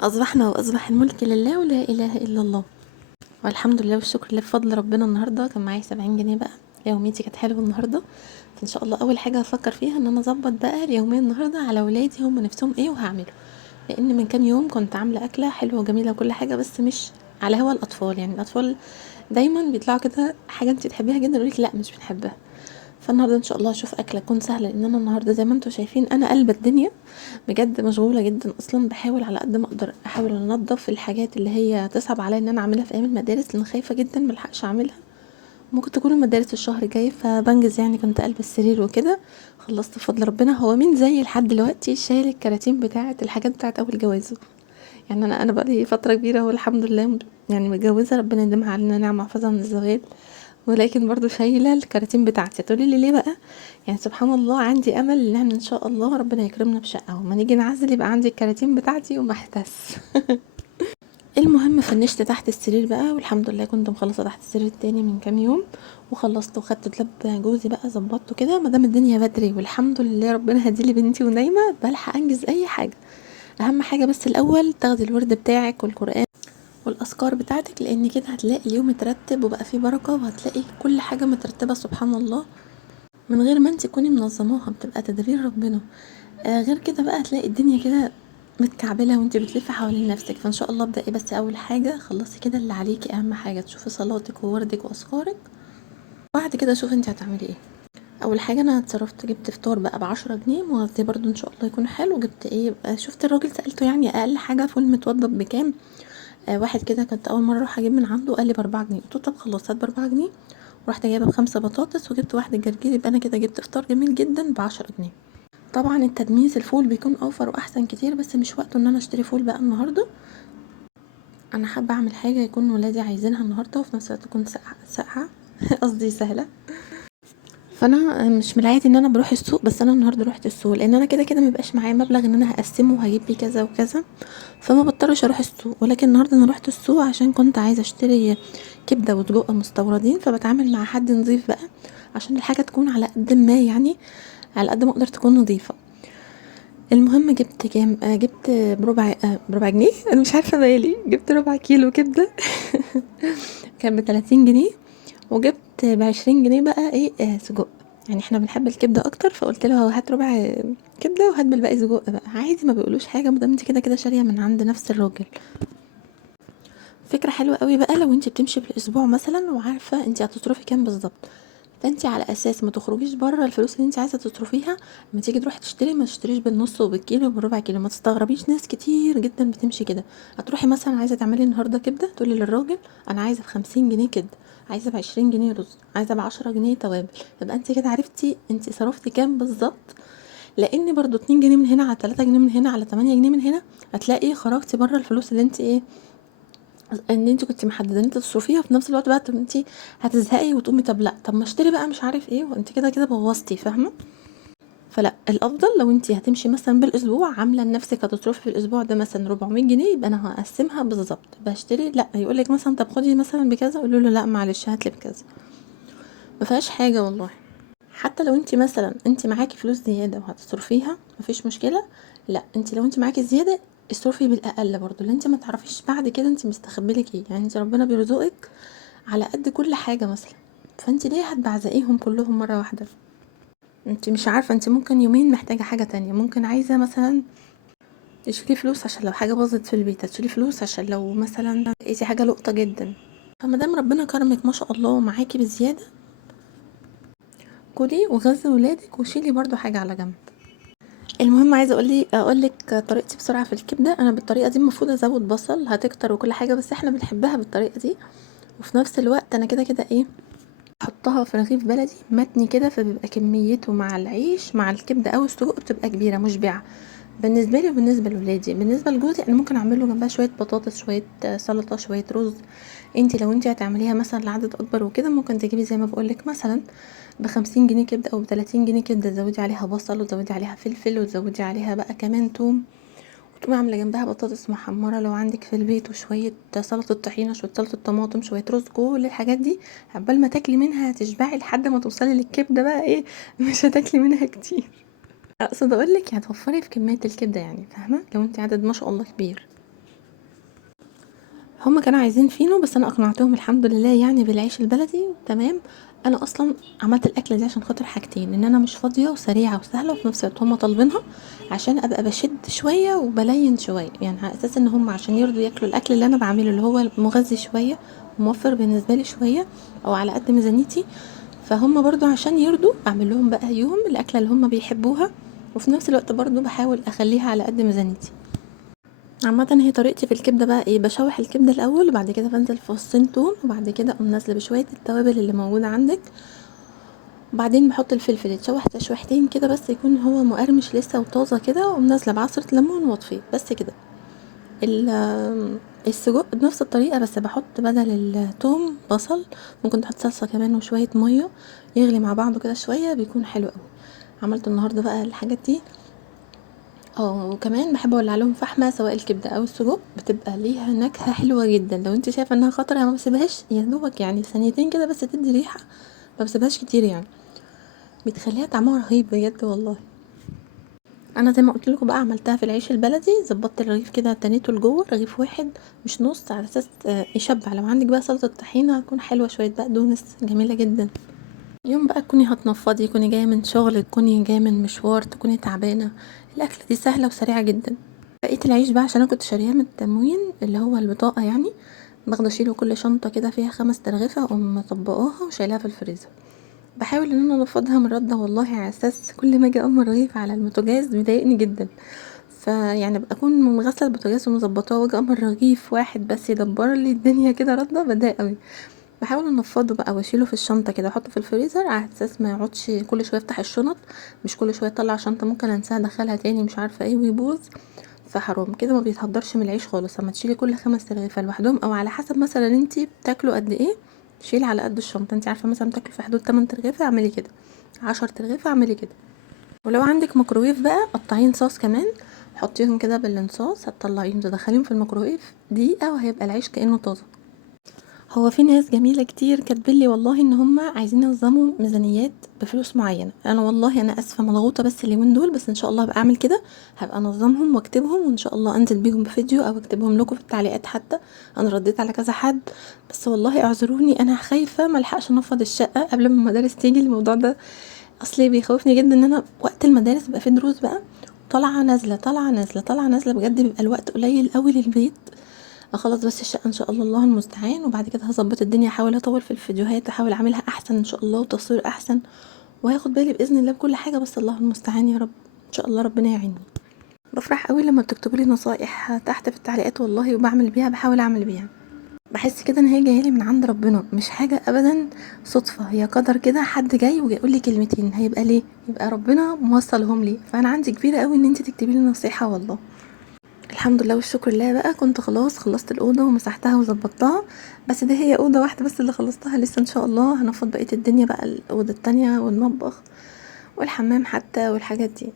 أصبحنا وأصبح الملك لله ولا إله إلا الله، والحمد لله والشكر لله بفضل ربنا. النهاردة كان معايا 70 جنيه بقى. يوميتي كانت حلوة النهاردة، فإن شاء الله أول حاجة هفكر فيها إن أنا أظبط بقى اليومية النهاردة على ولادي، هم نفسهم إيه وهعمله. لأن من كام يوم كنت عاملة أكلة حلوة وجميلة وكل حاجة، بس مش على هوا الأطفال. يعني الأطفال دايما بيطلعوا كده حاجة انت تحبيها جدا يقولك لا مش بنحبها. فالنهارده ان شاء الله هشوف اكله تكون سهله، لان انا النهارده زي ما انتم شايفين انا قلبة الدنيا بجد، مشغوله جدا اصلا. بحاول على قد ما اقدر احاول انضف الحاجات اللي هي تصعب عليا ان انا اعملها في ايام المدارس، لان خايفه جدا ملحقش اعملها. ممكن تكون المدارس الشهر جاي فبنجز، يعني كنت قلب السرير وكده. خلصت بفضل ربنا. هو مين زي لحد دلوقتي شايل الكراتين بتاعه الحاجات بتاعه اول جوازه؟ يعني انا بقالي فتره كبيره والحمد لله يعني متجوزه، ربنا يديمها علينا نعمه وحفظها من الزوال، ولكن برضو شايله الكراتين بتاعتي. تقولي لي ليه بقى؟ يعني سبحان الله عندي امل ان احنا ان شاء الله ربنا يكرمنا بشقه وما نيجي نعزل يبقى عندي الكراتين بتاعتي ومحتس. المهم فنشت تحت السرير بقى، والحمد لله كنت مخلصه تحت السرير التاني من كام يوم، وخلصت وخدت دولاب جوزي بقى ظبطته كده. ما دام الدنيا بدري والحمد لله ربنا هديلي بنتي ونايمه بلحق انجز اي حاجه. اهم حاجه بس الاول تاخدي الورد بتاعك والقران والاذكار بتاعتك، لان كده هتلاقي اليوم مترتب وبقى فيه بركه، وهتلاقي كل حاجه مترتبه سبحان الله من غير ما انت تكوني منظماها، بتبقى تدابير ربنا. غير كده بقى هتلاقي الدنيا كده متكعبله وانت بتلفي حوالين نفسك. فان شاء الله ابدأي بس اول حاجه خلصي كده اللي عليكي، اهم حاجه تشوفي صلاتك ووردك واذكارك، وبعد كده شوفي انت هتعملي ايه. اول حاجه انا اتصرفت جبت فطار بقى ب10 جنيه وغذي برضو ان شاء الله يكون حلو. جبت ايه بقى؟ شفت الراجل سألته يعني اقل حاجه فول متوضب بكام. واحد كده كنت اول مره اروح اجيب من عنده، قال لي ب4 جنيه. قلت له طب خلاص هات ب4 جنيه. ورحت جايبه ب5 بطاطس وجبت واحده جرجير، يبقى انا كده جبت فطار جميل جدا ب10 جنيه. طبعا التدميس الفول بيكون اوفر واحسن كتير، بس مش وقته ان انا اشتري فول بقى النهارده. انا حابه اعمل حاجه يكون ولادي عايزينها النهارده وفي نفس الوقت تكون ساقعه قصدي سهله. فانا مش من العادي ان انا بروح السوق، بس انا النهارده روحت السوق لان انا كده كده مبقاش معايا مبلغ ان انا هقسمه وهجيب بيه كذا وكذا، فما بضطرش اروح السوق. ولكن النهارده انا روحت السوق عشان كنت عايزه اشتري كبده وسجق مستوردين، فبتعامل مع حد نظيف بقى عشان الحاجه تكون على قد ما يعني على قد ما اقدر تكون نظيفه. المهم جبت كام جبت بربع جنيه، انا مش عارفه مالي، جبت ربع كيلو كبده كان ب30 جنيه. وجبت ب20 جنيه بقى ايه سجق. يعني احنا بنحب الكبده اكتر، فقلت له هات ربع كبده وهات بالباقي سجق بقى عادي، ما بيقولوش حاجه مادام انت كده كده شاريه من عند نفس الراجل. فكره حلوه قوي بقى لو انت بتمشي بالاسبوع مثلا وعارفه انت هتصرفي كام بالظبط، فانت على اساس ما تخرجيش بره الفلوس اللي انت عايزه تصرفيها. لما تيجي تروحي تشتري ما تشتريش بالنص وبالكيلو وبالربع كيلو. ما تستغربيش ناس كتير جدا بتمشي كده. هتروحي مثلا عايزه تعملي النهارده كبده، تقولي للراجل انا عايزه ب50 جنيه كبده، عايزه ب20 جنيه رز، عايزه ب10 جنيه توابل. يبقى انت كده عرفتي انت صرفتي كام بالظبط. لان برضو 2 جنيه من هنا على 3 جنيه من هنا على 8 جنيه من هنا هتلاقي خرجتي بره الفلوس اللي انت ايه ان انت كنت محدده ان انت تصرفيها. في نفس الوقت بقى طب انت هتزهقي وتقومي طب لا طب ما اشتري بقى مش عارف ايه، وانت كده كده بوظتي فاهمه. فلا الافضل لو انت هتمشي مثلا بالاسبوع عامله لنفسك هتصرفي في الاسبوع ده مثلا 400 جنيه، يبقى انا هقسمها بالظبط. بشتري لا يقولك مثلا طب خدي مثلا بكذا، قولوا له لا معلش هاتلي بكذا. ما فيهاش حاجه والله. حتى لو انت مثلا انت معاكي فلوس زياده وهتصرفيها مفيش مشكله. لا انت لو انت معاكي زياده اصرفي بالاقل برضو، لان انت ما تعرفيش بعد كده انت مستخبلك ايه. يعني انت ربنا بيرزقك على قد كل حاجه مثلا، فانت ليه هتبعزقيهم كلهم مره واحده؟ انت مش عارفه، انت ممكن يومين محتاجه حاجه تانية، ممكن عايزه مثلا تشيلي فلوس عشان لو حاجه باظت في البيت، هتشيلي فلوس عشان لو مثلا لقيتي حاجه لقطه جدا. فما دام ربنا كرمك ما شاء الله ومعاكي بزياده، كلي وغذي ولادك وشيلي برضو حاجه على جنب. المهم عايزه اقول لك طريقتي بسرعه في الكبده. انا بالطريقه دي المفروض ازود بصل هتكتر وكل حاجه، بس احنا بنحبها بالطريقه دي. وفي نفس الوقت انا كده كده ايه احطها في رغيف بلدي متني كده، فبيبقى كميته مع العيش مع الكبده او السجق بتبقى كبيره مشبعه بالنسبه لي وبالنسبه لولادي. بالنسبه لجوزي انا ممكن اعمل له جنبها شويه بطاطس شويه سلطه شويه رز. لو انت هتعمليها مثلا لعدد اكبر وكده ممكن تجيبي زي ما بقولك مثلا ب50 جنيه كبده او ب30 جنيه كبده، تزودي عليها بصل وتزودي عليها فلفل وتزودي عليها بقى كمان توم، وتقومي عامله جنبها بطاطس محمره لو عندك في البيت، وشويه سلطه طحينه شويه سلطه طماطم شويه رز. كل الحاجات دي عقبال ما تاكلي منها تشبعي لحد ما توصلي للكبده بقى ايه مش هتاكلي منها كتير. اقصد اقول لك هتوفري في كميه الكبده، يعني فاهمه لو انت عدد ما شاء الله كبير. هما كانوا عايزين فينو بس انا اقنعتهم الحمد لله يعني بالعيش البلدي تمام. انا اصلا عملت الاكله دي عشان خاطر حاجتين، ان انا مش فاضيه وسريعه وسهله وفي نفس الوقت هما طالبينها، عشان ابقى بشد شويه وبلين شويه، يعني على اساس ان هما عشان يرضوا ياكلوا الاكل اللي انا بعمله اللي هو مغذي شويه موفر بالنسبه لي شويه او على قد ميزانيتي. فهم برضو عشان يرضوا اعمل لهم بقى يوم الاكله اللي هم بيحبوها، وفي نفس الوقت برضو بحاول اخليها على قد ميزانيتي. عامه هي طريقتي في الكبده بقى ايه، بشوح الكبده الاول وبعد كده بنزل في فصين توم وبعد كده اقوم نازله بشويه التوابل اللي موجوده عندك، وبعدين بحط الفلفل يتشوح تشويحتين كده بس يكون هو مقرمش لسه وطازه كده، واقوم نازله بعصره ليمون واطفيه بس كده. السجق بنفس الطريقه بس بحط بدل التوم بصل، ممكن تحط صلصه كمان وشويه ميه يغلي مع بعضه كده شويه بيكون حلو قوي. عملت النهارده بقى الحاجات دي. اه وكمان بحب اولع لهم فحمه سواء الكبده او السجق، بتبقى ليها نكهه حلوه جدا. لو انت شايفه انها خطره ما بسيبهاش يا دوبك يعني ثانيتين كده بس تدي ريحه، ما بسيبهاش كتير يعني، بتخليها طعمها رهيب بجد والله. انا زي ما قلت لكم بقى عملتها في العيش البلدي، ظبطت الرغيف كده تنيته لجوه رغيف واحد مش نص على اساس يشبع. لو عندك بقى سلطه طحينه هتكون حلوه، شويه بقدونس جميله جدا. يوم بقى تكوني هتنفضي، تكوني جايه من شغل، تكوني جايه من مشوار، تكوني تعبانه، الاكله دي سهله وسريعه جدا. بقيت العيش بقى عشان انا كنت شارياه من التموين اللي هو البطاقه يعني، باخده اشيله كل شنطه كده فيها 5 ترغيفه اقوم مطبقاها وشايلاها في الفريزر. بحاول ان انا انفضها من رده والله، على اساس كل ما اجي اقوم رغيف على البوتاجاز بيضايقني جدا. فيعني اكون من غسله البوتاجاز ومظبطاه واجي اقوم رغيف واحد بس يدبر لي الدنيا كده رده بتضايق قوي. بحاول انفضه بقى واشيله في الشنطه كده واحطه في الفريزر على اساس ما يقعدش كل شويه افتح الشنط، مش كل شويه اطلع شنطه ممكن انساها ادخلها تاني مش عارفه ايه ويبوظ. فحرام كده ما بيتهدرش من العيش خالص. اما تشيلي كل 5 ترغيفه لوحدهم او على حسب مثلا انتي بتاكلوا قد ايه، شيلي على قد الشنطه. انتي عارفه مثلا بتاكلي في حدود 8 ترغيفه اعملي كده، 10 ترغيفه اعملي كده. ولو عندك ميكروويف بقى قطعين صوص كمان، حطيهم كده بالانصاص هتطلعيهم تدخليهم في الميكروويف دقيقه وهيبقى العيش كانه طازه. هو في ناس جميلة كتير كاتبالي والله ان هم عايزين ينظموا ميزانيات بفلوس معينة. انا والله انا اسفة مضغوطة بس اليومين دول، بس ان شاء الله هبقى اعمل كده، هبقى انظمهم واكتبهم وان شاء الله انزل بيهم بفيديو او اكتبهم لكم في التعليقات حتى. انا رديت على كذا حد، بس والله اعذروني انا خايفة ملحقش انفض الشقة قبل ما المدارس تيجي. الموضوع ده اصلي بيخوفني جدا ان انا وقت المدارس بيبقى فيه دروس بقى، طالعة نازلة طالعة نازلة طالعة نازلة، بجد بيبقى الوقت قليل قوي للبيت. اخلص بس الشقه ان شاء الله، الله المستعان، وبعد كده هظبط الدنيا، احاول اطول في الفيديوهات، احاول اعملها احسن ان شاء الله وتصوير احسن، وهاخد بالي باذن الله بكل حاجه، بس الله المستعان يا رب. ان شاء الله ربنا يعيني. بفرح قوي لما بتكتبوا لي نصايح تحت في التعليقات والله، وبعمل بيها بحاول اعمل بيها. بحس كده ان هي جايه لي من عند ربنا، مش حاجه ابدا صدفه، هي قدر كده، حد جاي ويقول لي كلمتين هيبقى ليه، يبقى ربنا موصلهم لي. فانا عندي كبيره قوي ان انت تكتبي لي نصيحه والله. الحمد لله والشكر لله بقى، كنت خلاص خلصت الأوضة ومسحتها وظبطتها، بس دي هي أوضة واحدة بس اللي خلصتها لسه. إن شاء الله هنفض بقية الدنيا بقى، الأوضة التانية والمطبخ والحمام حتى والحاجات دي.